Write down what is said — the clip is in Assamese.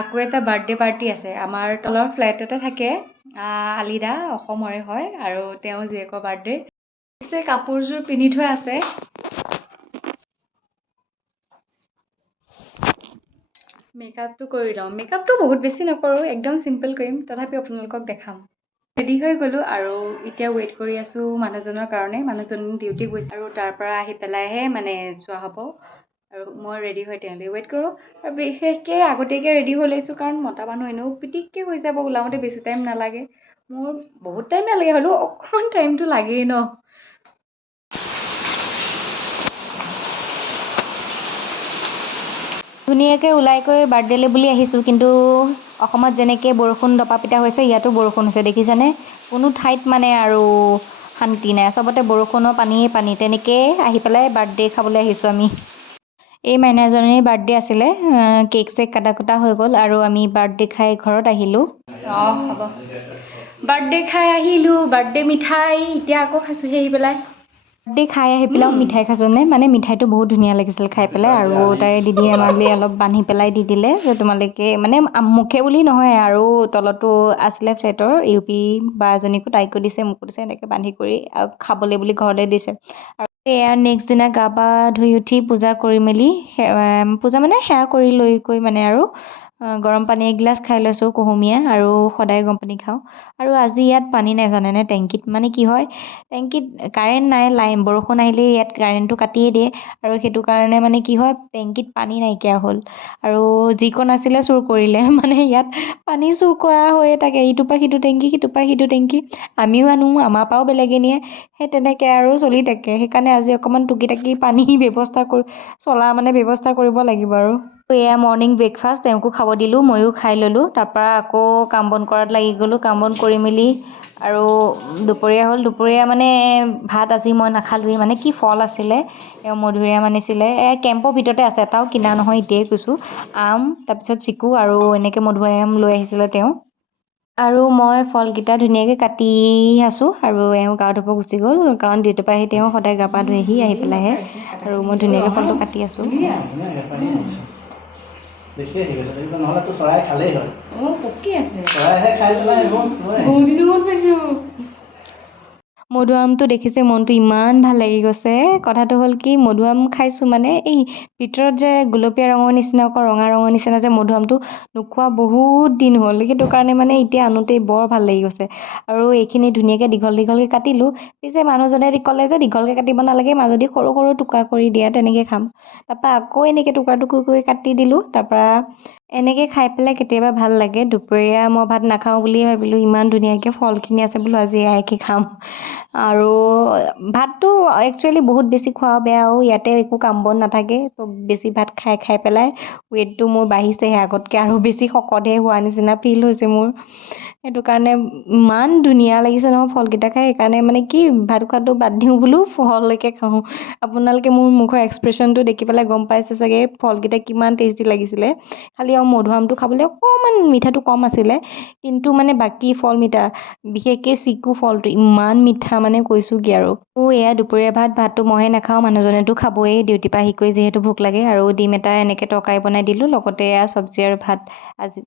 আকৌ এটা বাৰ্থডে পাৰ্টি আছে। আমাৰ তলৰ ফ্লেট এটা থাকে, আলিদা অসমৰে হয় আৰু তেওঁ জীয়েকৰ বাৰ্থডে। পিছে কাপোৰযোৰ পিন্ধি থোৱা আছে। মেকআপটো কৰি লওঁ। মেকআপটো বহুত বেছি নকৰোঁ, একদম চিম্পল কৰিম, তথাপি আপোনালোকক দেখাম। ৰেডি হৈ গ'লোঁ আৰু এতিয়া ৱেইট কৰি আছোঁ মানুহজনৰ কাৰণে। মানুহজন ডিউটি গৈছে আৰু তাৰ পৰা আহি পেলাইহে মানে যোৱা হ'ব। আৰু মই ৰেডি হৈ তেওঁলৈ ৱেইট কৰোঁ। আৰু বিশেষকৈ আগতীয়াকৈ ৰেডি হৈ লৈছোঁ, কাৰণ মতা মানুহ এনেও পিটিককৈ হৈ যাব, ওলাওঁতে বেছি টাইম নালাগে। মোৰ বহুত টাইম নালাগে, হ'লেও অকণমান টাইমটো লাগেই ন। ধুনীয়াকৈ ওলাই গৈ বাৰ্থডেলৈ বুলি আহিছোঁ, কিন্তু অসমত যেনেকৈ বৰষুণ দপাপিটা হৈছে, ইয়াতো বৰষুণ হৈছে দেখিছেনে? কোনো ঠাইত মানে আৰু শান্তি নাই, চবতে বৰষুণৰ পানীয়ে পানী। তেনেকৈ আহি পেলাই বাৰ্থডে খাবলৈ আহিছোঁ আমি। এই মাইনাজনীৰ বাৰ্থডে আছিলে, কেক চেক কাটা হৈ গ'ল আৰু আমি বাৰ্থডে খাই ঘৰত আহিলোঁ। হ'ব। বাৰ্থডে খাই আহিলোঁ, বাৰ্থডে মিঠাই এতিয়া আকৌ খাইছোঁহি আহি পেলাই। বাৰ্থডে খাই আহি পেলাইও মিঠাই খাইছোঁনে, মানে মিঠাইটো বহুত ধুনীয়া লাগিছিল খাই পেলাই। আৰু তাৰে দিদিয়ে আমালৈ অলপ বান্ধি পেলাই দি দিলে যে তোমালোকে মানে মুখে বুলি নহয়, আৰু তলতো আছিলে ফ্লেটৰ ইউপি বা এজনীকো, তাইকো দিছে, মোকো দিছে, এনেকৈ বান্ধি কৰি খাবলৈ বুলি ঘৰলৈ দিছে। আৰু এয়া নেক্সট দিনা গা পা ধুই উঠি পূজা কৰি মেলি, পূজা মানে সেৱা কৰি লৈ গৈ মানে আৰু গৰম পানী এগিলাচ খাই লৈছোঁ কুহুমীয়া, আৰু সদায় গৰম পানী খাওঁ। আৰু আজি ইয়াত পানী নাই জানেনে, টেংকিত মানে কি হয়, টেংকিত কাৰেণ্ট নাই, বৰষুণ আহিলেই ইয়াত কাৰেণ্টটো কাটিয়ে দিয়ে। আৰু সেইটো কাৰণে মানে কি হয়, টেংকিত পানী নাইকিয়া হ'ল। আৰু যিকণ আছিলে চুৰ কৰিলে, মানে ইয়াত পানী চুৰ কৰা হৈয়ে থাকে, ইটোৰ পৰা সিটো টেংকি, সিটোৰ পৰা সিটো টেংকি। আমিও আনো, আমাৰ পৰাও বেলেগে নিয়ে, সেই তেনেকৈ আৰু চলি থাকে। সেইকাৰণে আজি অকণমান টুকি টাকি পানী ব্যৱস্থা ব্যৱস্থা কৰিব লাগিব আৰু। এয়া মৰ্ণিং ব্ৰেকফাষ্ট, তেওঁকো খাব দিলোঁ, ময়ো খাই ল'লোঁ। তাৰপৰা আকৌ কাম বন কৰাত লাগি গ'লোঁ, কাম বন কৰি মেলি আৰু দুপৰীয়া হ'ল। দুপৰীয়া মানে ভাত আজি মই নাখালোঁৱেই, মানে কি ফল আছিলে, তেওঁ মধুৰিআম আনিছিলে, কেম্পৰ ভিতৰতে আছে, এটাও কিনা নহয়, এতিয়াই কৈছোঁ। আম, তাৰপিছত চিকু আৰু এনেকৈ মধুৰিআম লৈ আহিছিলে তেওঁ। আৰু মই ফলকেইটা ধুনীয়াকৈ কাটি আছোঁ, আৰু এওঁ গা ধুব গুচি গ'ল, কাৰণ ডিউটিৰ পৰা আহি তেওঁ সদায় গা পা ধুই আহি পেলাইহে। আৰু মই ধুনীয়াকৈ ফলটো কাটি আছোঁ। দেখি আহি গৈছে, নহ'লেতো চৰাই খালেই হয়। পকি আছে। চৰাইহে খাই পেলাই এইবোৰ। বহুত দিনৰ মূৰত পাইছোঁ। মধুআমটো দেখিছে, মনটো ইমান ভাল লাগি গৈছে। কথাটো হ'ল কি, মধুআম খাইছোঁ মানে এই ভিতৰত যে গুলপীয়া ৰঙৰ নিচিনা, আকৌ ৰঙা ৰঙৰ নিচিনা যে মধুআমটো নোখোৱা বহুত দিন হ'ল, সেইটো কাৰণে মানে এতিয়া আনোতেই বৰ ভাল লাগি গৈছে। আৰু এইখিনি ধুনীয়াকৈ দীঘল দীঘলকৈ কাটিলোঁ। পিছে মানুহজনে ক'লে যে দীঘলকৈ কাটিব নালাগে, মাজদি সৰু সৰু টুকুৰা কৰি দিয়া, তেনেকৈ খাম। তাৰপৰা আকৌ এনেকৈ টুকুৰা টুকুৰ কৰি কাটি দিলোঁ। তাৰপৰা এনেকৈ খাই পেলাই কেতিয়াবা ভাল লাগে। দুপৰীয়া মই ভাত নাখাওঁ বুলিয়ে ভাবিলোঁ, ইমান ধুনীয়াকৈ ফলখিনি আছে বোলো, আজি এয়াকে খাম। আৰু ভাতটো একচুৱেলি বহুত বেছি খোৱা বেয়াও, ইয়াতে একো কাম বন নাথাকে, তো বেছি ভাত খাই খাই পেলাই ৱেইটটো মোৰ বাঢ়িছেহে, আগতকৈ আৰু বেছি শকতহে হোৱা নিচিনা ফিল হৈছে মোৰ। সেইটো কাৰণে ইমান ধুনীয়া লাগিছে নহয় ফলকেইটা খাই, সেইকাৰণে মানে কি ভাত খোৱাটো বাদ দিওঁ বোলো, ফললৈকে খাওঁ। আপোনালোকে মোৰ মুখৰ এক্সপ্ৰেশ্যনটো দেখি পেলাই গম পাইছে চাগে ফলকেইটা কিমান টেষ্টি লাগিছিলে। খালি আৰু মধুআমটো খাবলৈ অকণমান মিঠাটো কম আছিলে, কিন্তু মানে বাকী ফল মিঠা, বিশেষকৈ চিকু ফলটো ইমান মিঠা, মানে কৈছোঁ কি আৰু। এয়া দুপৰীয়া ভাতটো মইহে নাখাওঁ, মানুহজনেতো খাবই, ডিউটিৰ পৰা আহি কৰি যিহেতু ভোক লাগে। আৰু ডিম এটা এনেকৈ তৰকাৰী বনাই দিলোঁ, লগতে এয়া চব্জি আৰু ভাত আজি।